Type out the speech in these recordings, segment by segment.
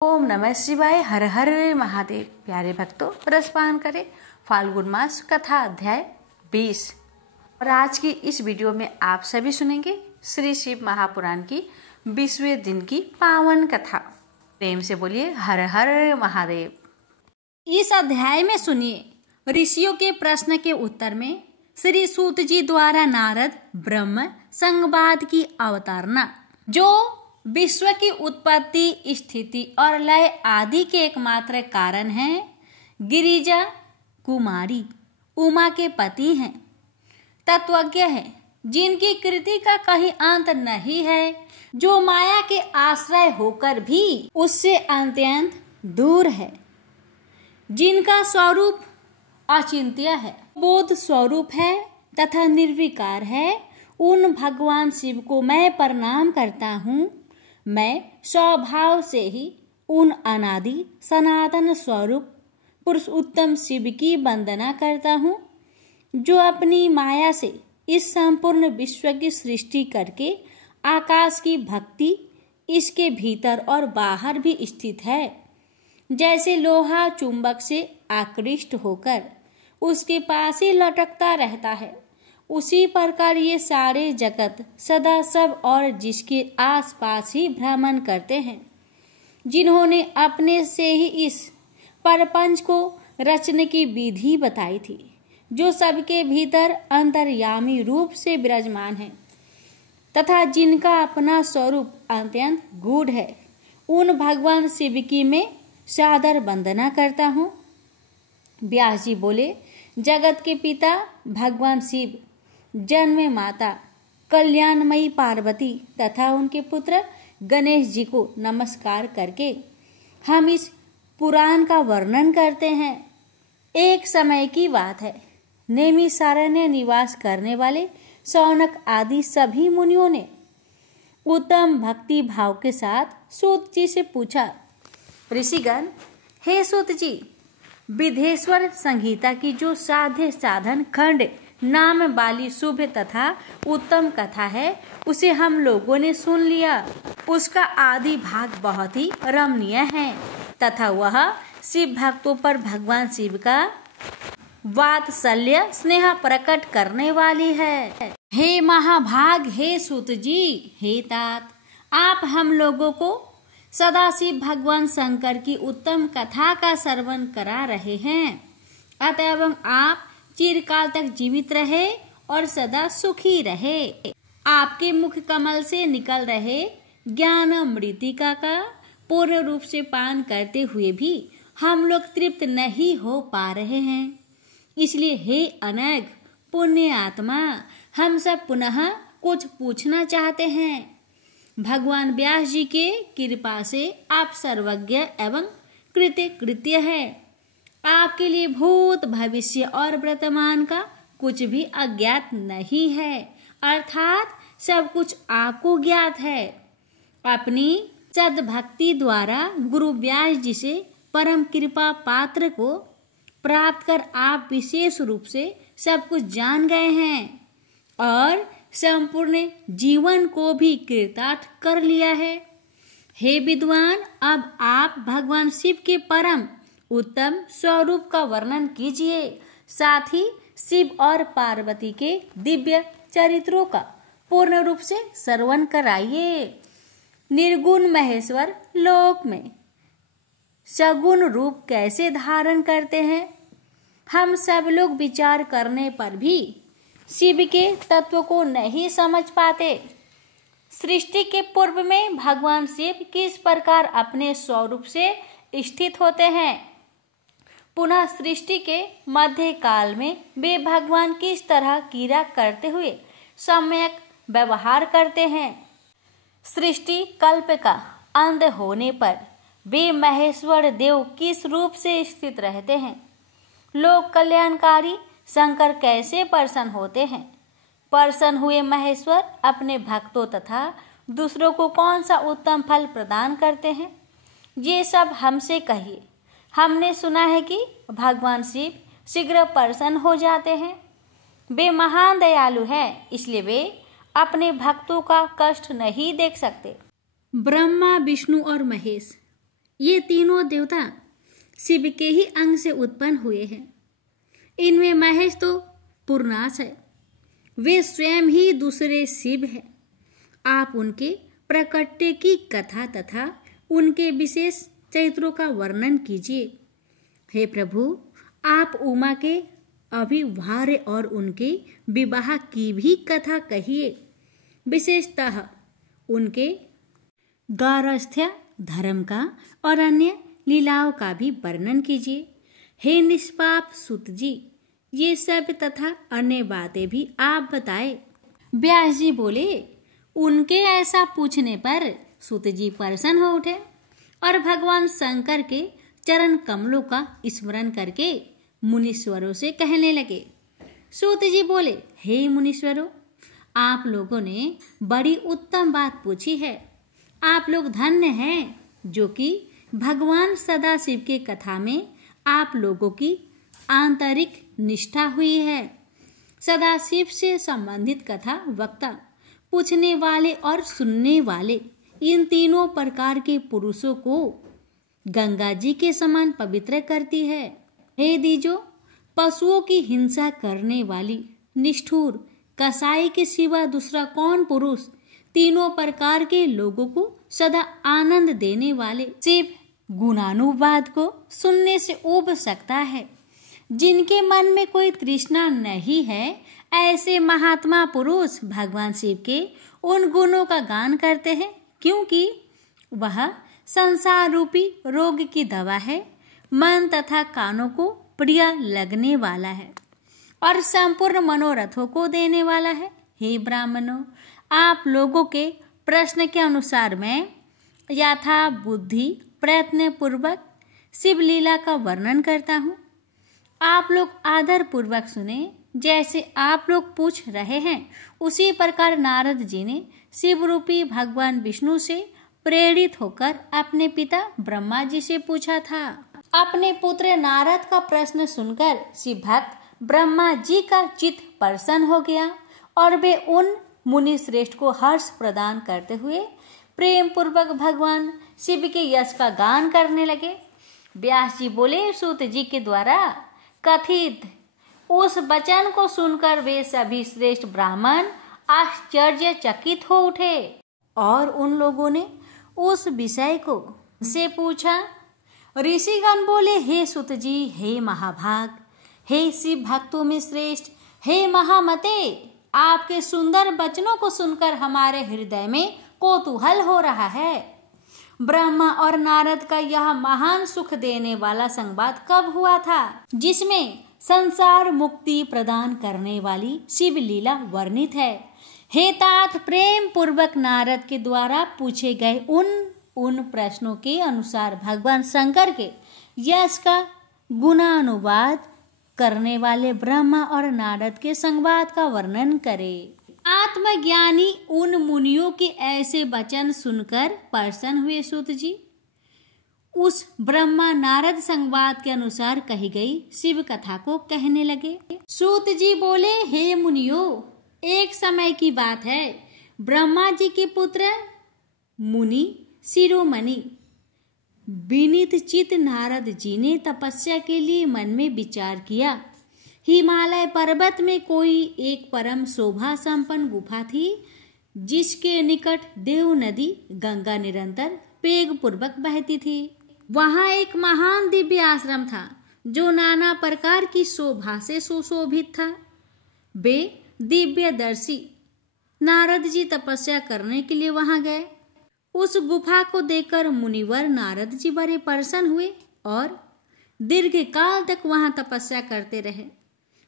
ओम नमः शिवाय। हर हर महादेव। प्यारे भक्तों, रसपान करें फाल्गुन मास कथा अध्याय 20। और आज की इस वीडियो में आप सभी सुनेंगे श्री शिव महापुराण की 20वें दिन की पावन कथा। प्रेम से बोलिए हर हर महादेव। इस अध्याय में सुनिए ऋषियों के प्रश्न के उत्तर में श्री सूत जी द्वारा नारद ब्रह्म संवाद की अवतारणा, जो विश्व की उत्पत्ति, स्थिति और लय आदि के एकमात्र कारण हैं। गिरिजा कुमारी उमा के पति हैं, तत्वज्ञ हैं, जिनकी कृति का कहीं अंत नहीं है, जो माया के आश्रय होकर भी उससे अत्यंत दूर है, जिनका स्वरूप अचिंत्य है, बोध स्वरूप है तथा निर्विकार है। उन भगवान शिव को मैं प्रणाम करता हूँ। मैं स्वभाव से ही उन अनादि सनातन स्वरूप पुरुष उत्तम शिव की वंदना करता हूँ, जो अपनी माया से इस संपूर्ण विश्व की सृष्टि करके आकाश की भक्ति इसके भीतर और बाहर भी स्थित है। जैसे लोहा चुंबक से आकृष्ट होकर उसके पास ही लटकता रहता है, उसी प्रकार ये सारे जगत सदा सब और जिसके आसपास ही भ्रमण करते हैं, जिन्होंने अपने से ही इस परपंच को रचने की विधि बताई थी, जो सबके भीतर अंतर्यामी रूप से विराजमान है तथा जिनका अपना स्वरूप अत्यंत गूढ़ है। उन भगवान शिव की मैं सादर वंदना करता हूँ। व्यास जी बोले, जगत के पिता भगवान शिव, जन्म माता कल्याणमयी पार्वती तथा उनके पुत्र गणेश जी को नमस्कार करके हम इस पुराण का वर्णन करते हैं। एक समय की बात है, नैमिषारण्य निवास करने वाले शौनक आदि सभी मुनियों ने उत्तम भक्ति भाव के साथ सूत जी से पूछा, ऋषिगण, हे सूत जी, विधेश्वर संहिता की जो साध्य साधन खंड नाम वाली शुभ तथा उत्तम कथा है, उसे हम लोगों ने सुन लिया। उसका आदि भाग बहुत ही रमणीय है तथा वह शिव भक्तों पर भगवान शिव का वात्सल्य स्नेह प्रकट करने वाली है। हे महाभाग, हे सूत जी, हे तात, आप हम लोगों को सदाशिव भगवान शंकर की उत्तम कथा का श्रवण करा रहे हैं। अतएव आप चिरकाल तक जीवित रहे और सदा सुखी रहे। आपके मुख कमल से निकल रहे ज्ञान मृतिका का पूर्ण रूप से पान करते हुए भी हम लोग तृप्त नहीं हो पा रहे हैं। इसलिए हे अनग पुण्य आत्मा, हम सब पुनः कुछ पूछना चाहते हैं। भगवान व्यास जी के कृपा से आप सर्वज्ञ एवं कृत्य है। आपके लिए भूत भविष्य और वर्तमान का कुछ भी अज्ञात नहीं है, अर्थात सब कुछ आपको ज्ञात है। अपनी सद्भक्ति द्वारा गुरु व्यास जी से परम कृपा पात्र को प्राप्त कर आप विशेष रूप से सब कुछ जान गए हैं और संपूर्ण जीवन को भी कृतार्थ कर लिया है। हे विद्वान, अब आप भगवान शिव के परम उत्तम स्वरूप का वर्णन कीजिए, साथ ही शिव और पार्वती के दिव्य चरित्रों का पूर्ण रूप से श्रवण कराइए। निर्गुण महेश्वर लोक में सगुण रूप कैसे धारण करते हैं, हम सब लोग विचार करने पर भी शिव के तत्व को नहीं समझ पाते। सृष्टि के पूर्व में भगवान शिव किस प्रकार अपने स्वरूप से स्थित होते हैं, पुनः सृष्टि के मध्य काल में वे भगवान किस तरह क्रीड़ा करते हुए सम्यक व्यवहार करते हैं। सृष्टि कल्प का अंत होने पर वे महेश्वर देव किस रूप से स्थित रहते हैं। लोक कल्याणकारी शंकर कैसे प्रसन्न होते हैं। प्रसन्न हुए महेश्वर अपने भक्तों तथा दूसरों को कौन सा उत्तम फल प्रदान करते हैं, ये सब हमसे कहिए। हमने सुना है कि भगवान शिव शीघ्र प्रसन्न हो जाते हैं। वे महान दयालु हैं, इसलिए वे अपने भक्तों का कष्ट नहीं देख सकते। ब्रह्मा, विष्णु और महेश ये तीनों देवता शिव के ही अंग से उत्पन्न हुए हैं। इनमें महेश तो पूर्णास है, वे स्वयं ही दूसरे शिव है। आप उनके प्रकट्य की कथा तथा उनके विशेष चरित्रों का वर्णन कीजिए। हे प्रभु, आप उमा के अभिवार्य और उनके विवाह की भी कथा कहिए। विशेषतः उनके गारस्थ्य धर्म का और अन्य लीलाओं का भी वर्णन कीजिए। हे निष्पाप सुत जी, ये सब तथा अन्य बातें भी आप बताए। व्यास जी बोले, उनके ऐसा पूछने पर सुत जी प्रसन्न हो उठे और भगवान शंकर के चरण कमलों का स्मरण करके मुनीश्वरों से कहने लगे। सूत जी बोले, हे मुनीश्वरों, आप लोगों ने बड़ी उत्तम बात पूछी है। आप लोग धन्य हैं जो कि भगवान सदाशिव के कथा में आप लोगों की आंतरिक निष्ठा हुई है। सदाशिव से संबंधित कथा वक्ता, पूछने वाले और सुनने वाले, इन तीनों प्रकार के पुरुषों को गंगा जी के समान पवित्र करती है। हे दीजो, पशुओं की हिंसा करने वाली निष्ठुर कसाई के सिवा दूसरा कौन पुरुष तीनों प्रकार के लोगों को सदा आनंद देने वाले शिव गुणानुवाद को सुनने से ऊब सकता है। जिनके मन में कोई तृष्णा नहीं है, ऐसे महात्मा पुरुष भगवान शिव के उन गुणों का गान करते हैं, क्योंकि वह संसार रूपी रोग की दवा है, मन तथा कानों को प्रिय लगने वाला है और संपूर्ण मनोरथों को देने वाला है। हे ब्राह्मणों, आप लोगों के प्रश्न के अनुसार मैं यथा बुद्धि प्रयत्न पूर्वक शिव लीला का वर्णन करता हूँ। आप लोग आदर पूर्वक सुने। जैसे आप लोग पूछ रहे हैं, उसी प्रकार नारद जी ने शिव रूपी भगवान विष्णु से प्रेरित होकर अपने पिता ब्रह्मा जी से पूछा था। अपने पुत्र नारद का प्रश्न सुनकर शिव भक्त ब्रह्मा जी का चित्त प्रसन्न हो गया और वे उन मुनि श्रेष्ठ को हर्ष प्रदान करते हुए प्रेम पूर्वक भगवान शिव के यश का गान करने लगे। व्यास जी बोले, सूत जी के द्वारा कथित उस वचन को सुनकर वे सभी श्रेष्ठ ब्राह्मण आश्चर्यचकित हो उठे और उन लोगों ने उस विषय को से पूछा। ऋषिगण बोले, हे सुत जी, हे महाभाग, हे शिव भक्तों में श्रेष्ठ, हे महामते, आपके सुंदर वचनों को सुनकर हमारे हृदय में कौतूहल हो रहा है। ब्रह्मा और नारद का यह महान सुख देने वाला संवाद कब हुआ था, जिसमें संसार मुक्ति प्रदान करने वाली शिव लीला वर्णित है। हे तात, प्रेम पूर्वक नारद के द्वारा पूछे गए उन प्रश्नों के अनुसार भगवान शंकर के यश का गुणानुवाद करने वाले ब्रह्मा और नारद के संवाद का वर्णन करे। आत्मज्ञानी उन मुनियों के ऐसे वचन सुनकर प्रसन्न हुए सूत जी उस ब्रह्मा नारद संवाद के अनुसार कही गई शिव कथा को कहने लगे। सूत जी बोले, हे मुनियों, एक समय की बात है, ब्रह्मा जी के पुत्र मुनि शिरोमणि विनीत चित नारद जी ने तपस्या के लिए मन में विचार किया। हिमालय पर्वत में कोई एक परम शोभा संपन्न गुफा थी, जिसके निकट देव नदी गंगा निरंतर वेग पूर्वक बहती थी। वहां एक महान दिव्य आश्रम था, जो नाना प्रकार की शोभा से सुशोभित था। वे दिव्यदर्शी नारद जी तपस्या करने के लिए वहां गए। उस गुफा को देखकर मुनिवर नारद जी बड़े प्रसन्न हुए और दीर्घ काल तक वहां तपस्या करते रहे।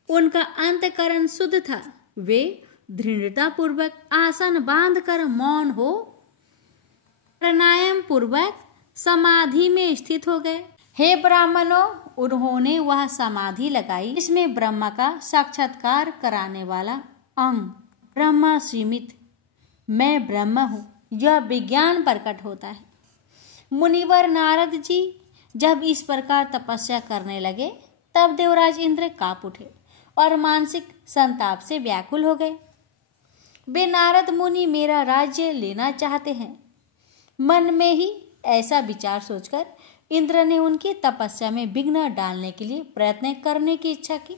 उनका अंतकरण शुद्ध था। वे दृढ़ता पूर्वक आसन बांधकर मौन हो प्राणायाम पूर्वक समाधि में स्थित हो गए। हे ब्राह्मणों, उन्होंने वह समाधि लगाई जिसमें ब्रह्मा का साक्षात्कार कराने वाला अंग ब्रह्मा सीमित मैं ब्रह्म हूँ यह विज्ञान प्रकट होता है। मुनिवर नारद जी जब इस प्रकार तपस्या करने लगे, तब देवराज इंद्र कांप उठे और मानसिक संताप से व्याकुल हो गए। वे नारद मुनि मेरा राज्य लेना चाहते हैं। मन में ही ऐसा विचार सोचकर इंद्र ने उनकी तपस्या में विघ्न डालने के लिए प्रयत्न करने की इच्छा की।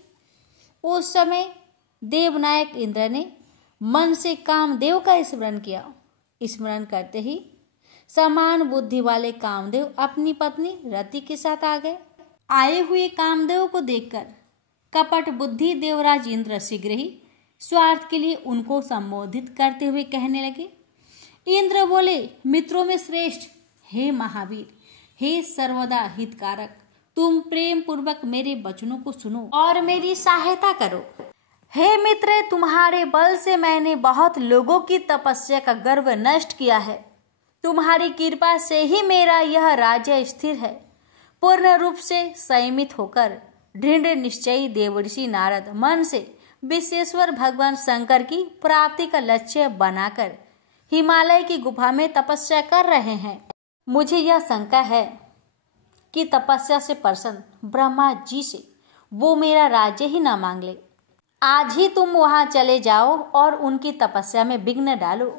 उस समय देवनायक इंद्र ने मन से कामदेव का स्मरण किया। स्मरण करते ही समान बुद्धि वाले कामदेव अपनी पत्नी रति के साथ आ गए। आए हुए कामदेव को देखकर कपट बुद्धि देवराज इंद्र शीघ्र ही स्वार्थ के लिए उनको संबोधित करते हुए कहने लगे। इंद्र बोले, मित्रों में श्रेष्ठ, हे महावीर, हे सर्वदा हितकारक, तुम प्रेम पूर्वक मेरे वचनों को सुनो और मेरी सहायता करो। हे मित्र, तुम्हारे बल से मैंने बहुत लोगों की तपस्या का गर्व नष्ट किया है। तुम्हारी कृपा से ही मेरा यह राज्य स्थिर है। पूर्ण रूप से संयमित होकर दृढ़ निश्चयी देवर्षि नारद मन से विश्वेश्वर भगवान शंकर की प्राप्ति का लक्ष्य बनाकर हिमालय की गुफा में तपस्या कर रहे हैं। मुझे यह शंका है कि तपस्या से प्रसन्न ब्रह्मा जी से वो मेरा राज्य ही न मांग ले। आज ही तुम वहां चले जाओ और उनकी तपस्या में विघ्न डालो।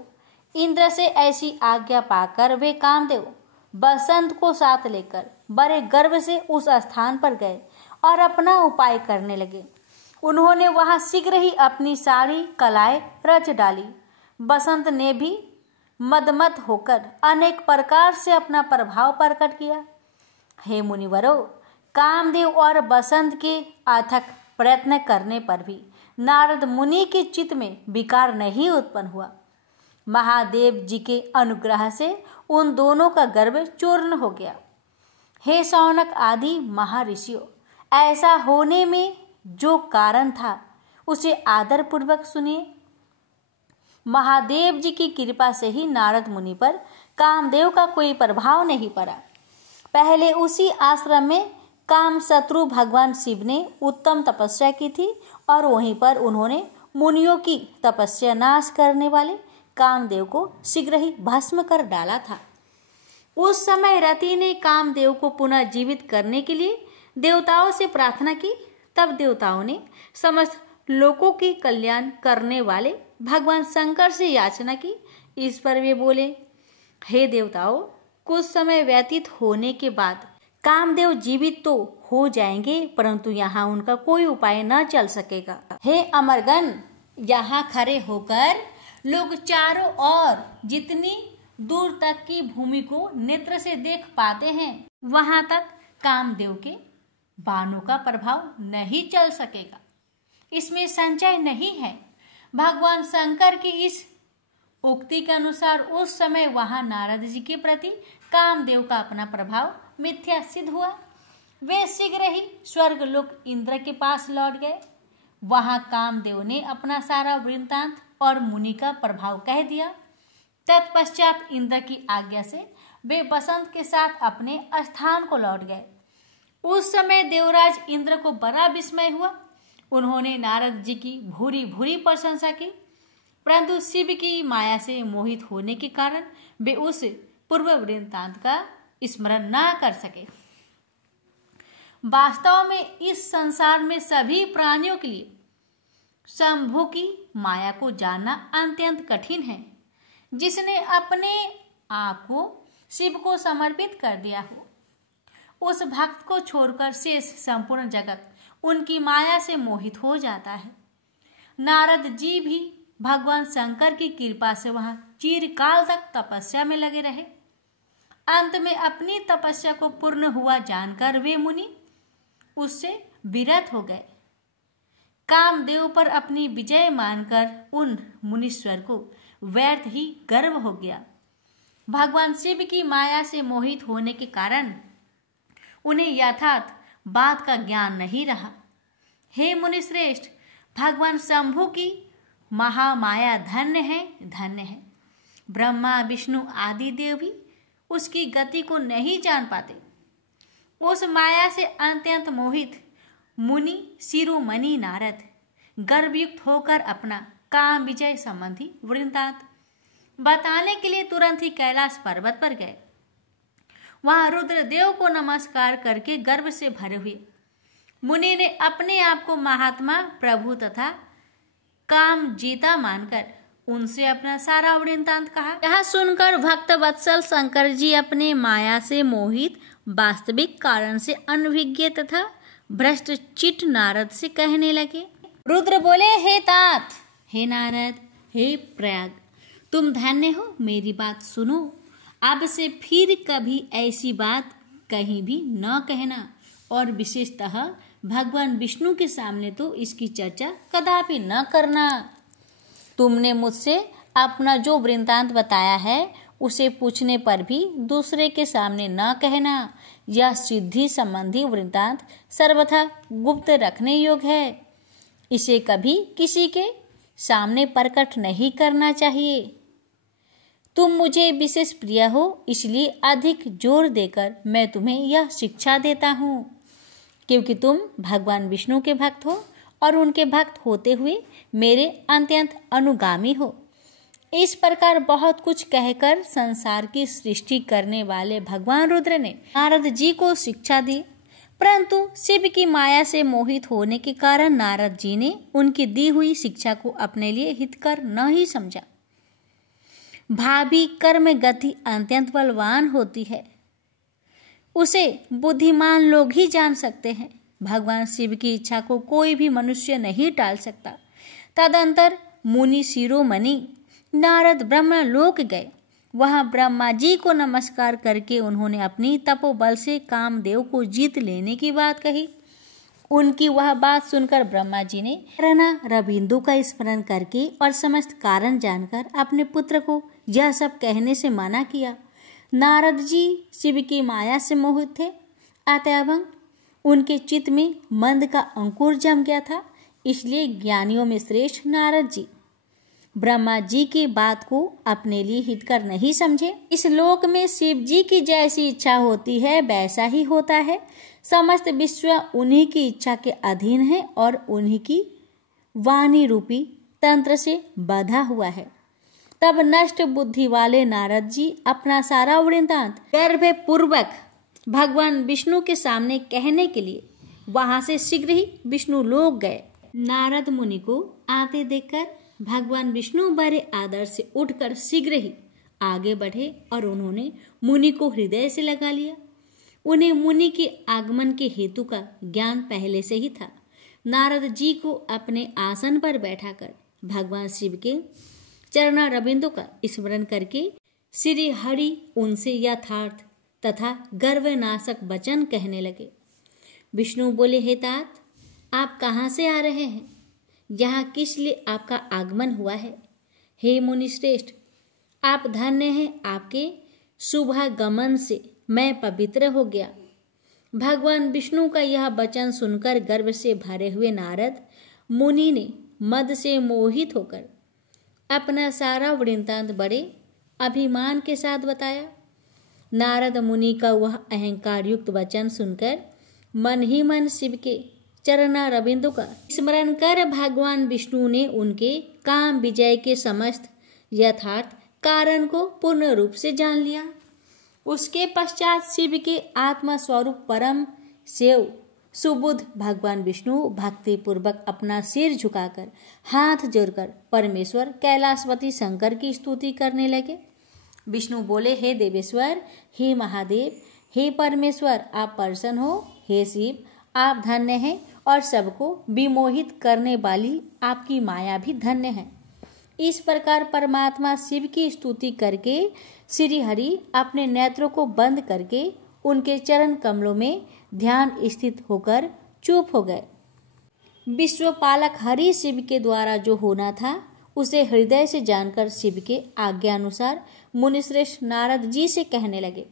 इंद्र से ऐसी आज्ञा पाकर वे कामदेव बसंत को साथ लेकर बड़े गर्व से उस स्थान पर गए और अपना उपाय करने लगे। उन्होंने वहां शीघ्र ही अपनी सारी कलाएं रच डाली। बसंत ने भी मदमत होकर अनेक प्रकार से अपना प्रभाव प्रकट किया। हे मुनिवरों, कामदेव और बसंत के अथक प्रयत्न करने पर भी नारद मुनि के चित्त में विकार नहीं उत्पन्न हुआ। महादेव जी के अनुग्रह से उन दोनों का गर्व चूर्ण हो गया। हे शौनक आदि महर्षियों, ऐसा होने में जो कारण था उसे आदर पूर्वक सुनिए। महादेव जी की कृपा से ही नारद मुनि पर कामदेव का कोई प्रभाव नहीं पड़ा। पहले उसी आश्रम में काम शत्रु भगवान शिव ने उत्तम तपस्या की थी और वहीं पर उन्होंने मुनियों की तपस्या नाश करने वाले कामदेव को शीघ्र ही भस्म कर डाला था। उस समय रति ने कामदेव को पुनः जीवित करने के लिए देवताओं से प्रार्थना की। तब देवताओं ने समस्त लोगों की कल्याण करने वाले भगवान शंकर से याचना की। इस पर वे बोले, हे देवताओं, कुछ समय व्यतीत होने के बाद कामदेव जीवित तो हो जाएंगे, परंतु यहाँ उनका कोई उपाय न चल सकेगा। हे अमरगण, यहाँ खड़े होकर लोग चारों ओर जितनी दूर तक की भूमि को नेत्र से देख पाते हैं, वहां तक कामदेव के बाणों का प्रभाव नहीं चल सकेगा। इसमें संचय नहीं है। भगवान शंकर की इस उक्ति के अनुसार उस समय वहां नारद जी के प्रति कामदेव का अपना प्रभाव मिथ्या सिद्ध हुआ। वे शीघ्र ही स्वर्ग लोक इंद्र के पास लौट गए। वहां कामदेव ने अपना सारा वृत्तांत और मुनि का प्रभाव कह दिया। तत्पश्चात इंद्र की आज्ञा से वे बसंत के साथ अपने स्थान को लौट गए। उस समय देवराज इंद्र को बड़ा विस्मय हुआ। उन्होंने नारद जी की भूरी भूरी प्रशंसा की, परंतु शिव की माया से मोहित होने के कारण वे उस पूर्व वृत्तांत का स्मरण न कर सके। वास्तव में इस संसार में सभी प्राणियों के लिए शंभु की माया को जानना अत्यंत कठिन है। जिसने अपने आप को शिव को समर्पित कर दिया हो, उस भक्त को छोड़कर शेष संपूर्ण जगत उनकी माया से मोहित हो जाता है। नारद जी भी भगवान शंकर की कृपा से वहां चिरकाल तक तपस्या में लगे रहे। अंत में अपनी तपस्या को पूर्ण हुआ जानकर वे मुनि उससे विरत हो गए। कामदेव पर अपनी विजय मानकर उन मुनीश्वर को व्यर्थ ही गर्व हो गया। भगवान शिव की माया से मोहित होने के कारण उन्हें यथार्थ बात का ज्ञान नहीं रहा। हे मुनिश्रेष्ठ, भगवान शंभु की महामाया धन्य है, धन्य है। ब्रह्मा विष्णु आदि देव भी उसकी गति को नहीं जान पाते। उस माया से अत्यंत मोहित मुनि शिरोमणि नारद गर्वयुक्त होकर अपना काम विजय संबंधी वृत्तांत बताने के लिए तुरंत ही कैलाश पर्वत पर गए। वहां रुद्रदेव को नमस्कार करके गर्व से भरे हुए मुनि ने अपने आप को महात्मा प्रभु तथा काम जीता मानकर उनसे अपना सारा वृत्तांत कहा। यह सुनकर भक्त वत्सल शंकर जी अपने माया से मोहित वास्तविक कारण से अनभिज्ञ तथा भ्रष्ट चिट नारद से कहने लगे। रुद्र बोले, हे तात, हे नारद, हे प्रयाग, तुम धन्य हो, मेरी बात सुनो। अब से फिर कभी ऐसी बात कहीं भी न कहना, और विशेषतः भगवान विष्णु के सामने तो इसकी चर्चा कदापि न करना। तुमने मुझसे अपना जो वृत्तांत बताया है उसे पूछने पर भी दूसरे के सामने न कहना। यह सिद्धि संबंधी वृत्तांत सर्वथा गुप्त रखने योग्य है। इसे कभी किसी के सामने प्रकट नहीं करना चाहिए। तुम मुझे विशेष प्रिय हो, इसलिए अधिक जोर देकर मैं तुम्हें यह शिक्षा देता हूँ, क्योंकि तुम भगवान विष्णु के भक्त हो और उनके भक्त होते हुए मेरे अत्यंत अनुगामी हो। इस प्रकार बहुत कुछ कहकर संसार की सृष्टि करने वाले भगवान रुद्र ने नारद जी को शिक्षा दी, परंतु शिव की माया से मोहित होने के कारण नारद जी ने उनकी दी हुई शिक्षा को अपने लिए हितकर न ही समझा। भावी कर्म गति अत्यंत बलवान होती है, उसे बुद्धिमान लोग ही जान सकते हैं। भगवान शिव की इच्छा को कोई भी मनुष्य नहीं टाल सकता। तदंतर मुनि शिरोमणि नारद ब्रह्मलोक गए। वहां ब्रह्मा जी को नमस्कार करके उन्होंने अपनी तपोबल से कामदेव को जीत लेने की बात कही। उनकी वह बात सुनकर ब्रह्मा जी ने रविंदु का स्मरण करके और समस्त कारण जानकर अपने पुत्र को यह सब कहने से मना किया। नारद जी शिव की माया से मोहित थे, अतएव उनके चित्त में मंद का अंकुर जम गया था। इसलिए ज्ञानियों में श्रेष्ठ नारद जी ब्रह्मा जी की बात को अपने लिए हितकर नहीं समझे। इस लोक में शिव जी की जैसी इच्छा होती है वैसा ही होता है। समस्त विश्व उन्हीं की इच्छा के अधीन है और उन्हीं की वाणी रूपी तंत्र से बंधा हुआ है। तब नष्ट बुद्धि वाले नारद जी अपना सारा वृत्तांत गर्भ पूर्वक भगवान विष्णु के सामने कहने के लिए वहां से शीघ्र ही विष्णु लोक गए। नारद मुनि को आते देखकर भगवान विष्णु बड़े आदर से उठकर शीघ्र ही आगे बढ़े और उन्होंने मुनि को हृदय से लगा लिया। उन्हें मुनि के आगमन के हेतु का ज्ञान पहले से ही था। नारद जी को अपने आसन पर बैठाकर भगवान शिव के चरणारविंदों का स्मरण करके श्री हरि उनसे यथार्थ तथा गर्वनाशक वचन कहने लगे। विष्णु बोले, हे तात, आप कहाँ से आ रहे हैं? यहाँ किस लिए आपका आगमन हुआ है? हे मुनि श्रेष्ठ, आप धन्य हैं, आपके शुभागमन से मैं पवित्र हो गया। भगवान विष्णु का यह वचन सुनकर गर्व से भरे हुए नारद मुनि ने मद से मोहित होकर अपना सारा वृत्तांत बड़े अभिमान के साथ बताया। नारद मुनि का वह अहंकार युक्त वचन सुनकर मन ही मन शिव के चरणारविंदों का स्मरण कर भगवान विष्णु ने उनके काम विजय के समस्त यथार्थ कारण को पूर्ण रूप से जान लिया। उसके पश्चात शिव के आत्मा स्वरूप परम शिव सुबुद्ध भगवान विष्णु भक्ति पूर्वक अपना सिर झुकाकर हाथ जोड़कर परमेश्वर कैलाशपति शंकर की स्तुति करने लगे। विष्णु बोले, हे देवेश्वर, हे महादेव, हे परमेश्वर, आप प्रसन्न हो। हे शिव, आप धन्य हैं और सबको विमोहित करने वाली आपकी माया भी धन्य है। इस प्रकार परमात्मा शिव की स्तुति करके श्री हरि अपने नेत्रों को बंद करके उनके चरण कमलों में ध्यान स्थित होकर चुप हो गए। विश्वपालक हरि शिव के द्वारा जो होना था उसे हृदय से जानकर शिव के आज्ञानुसार मुनिश्रेष्ठ नारद जी से कहने लगे।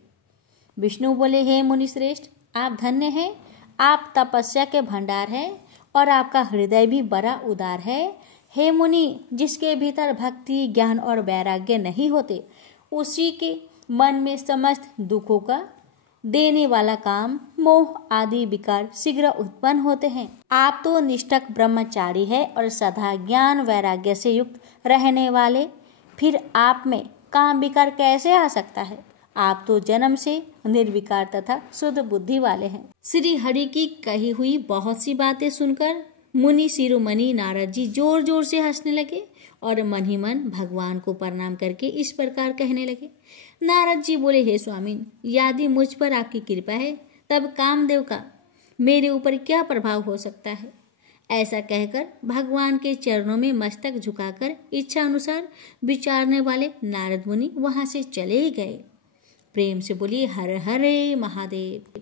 विष्णु बोले, हे मुनिश्रेष्ठ, आप धन्य हैं, आप तपस्या के भंडार हैं और आपका हृदय भी बड़ा उदार है। हे मुनि, जिसके भीतर भक्ति, ज्ञान और वैराग्य नहीं होते, उसी के मन में समस्त दुखों का देने वाला काम, मोह आदि विकार शीघ्र उत्पन्न होते हैं। आप तो निष्ठक ब्रह्मचारी है और सदा ज्ञान वैराग्य से युक्त रहने वाले, फिर आप में काम विकार कैसे आ सकता है? आप तो जन्म से निर्विकार तथा शुद्ध बुद्धि वाले हैं। श्री हरि की कही हुई बहुत सी बातें सुनकर मुनि शिरोमणि नारद जी जोर जोर से हंसने लगे और मन ही मन भगवान को प्रणाम करके इस प्रकार कहने लगे। नारद जी बोले, हे स्वामिन, यदि मुझ पर आपकी कृपा है तब कामदेव का मेरे ऊपर क्या प्रभाव हो सकता है। ऐसा कहकर भगवान के चरणों में मस्तक झुकाकर इच्छा अनुसार विचारने वाले नारद मुनि वहां से चले गए। प्रेम से बोलिए हर हर महादेव।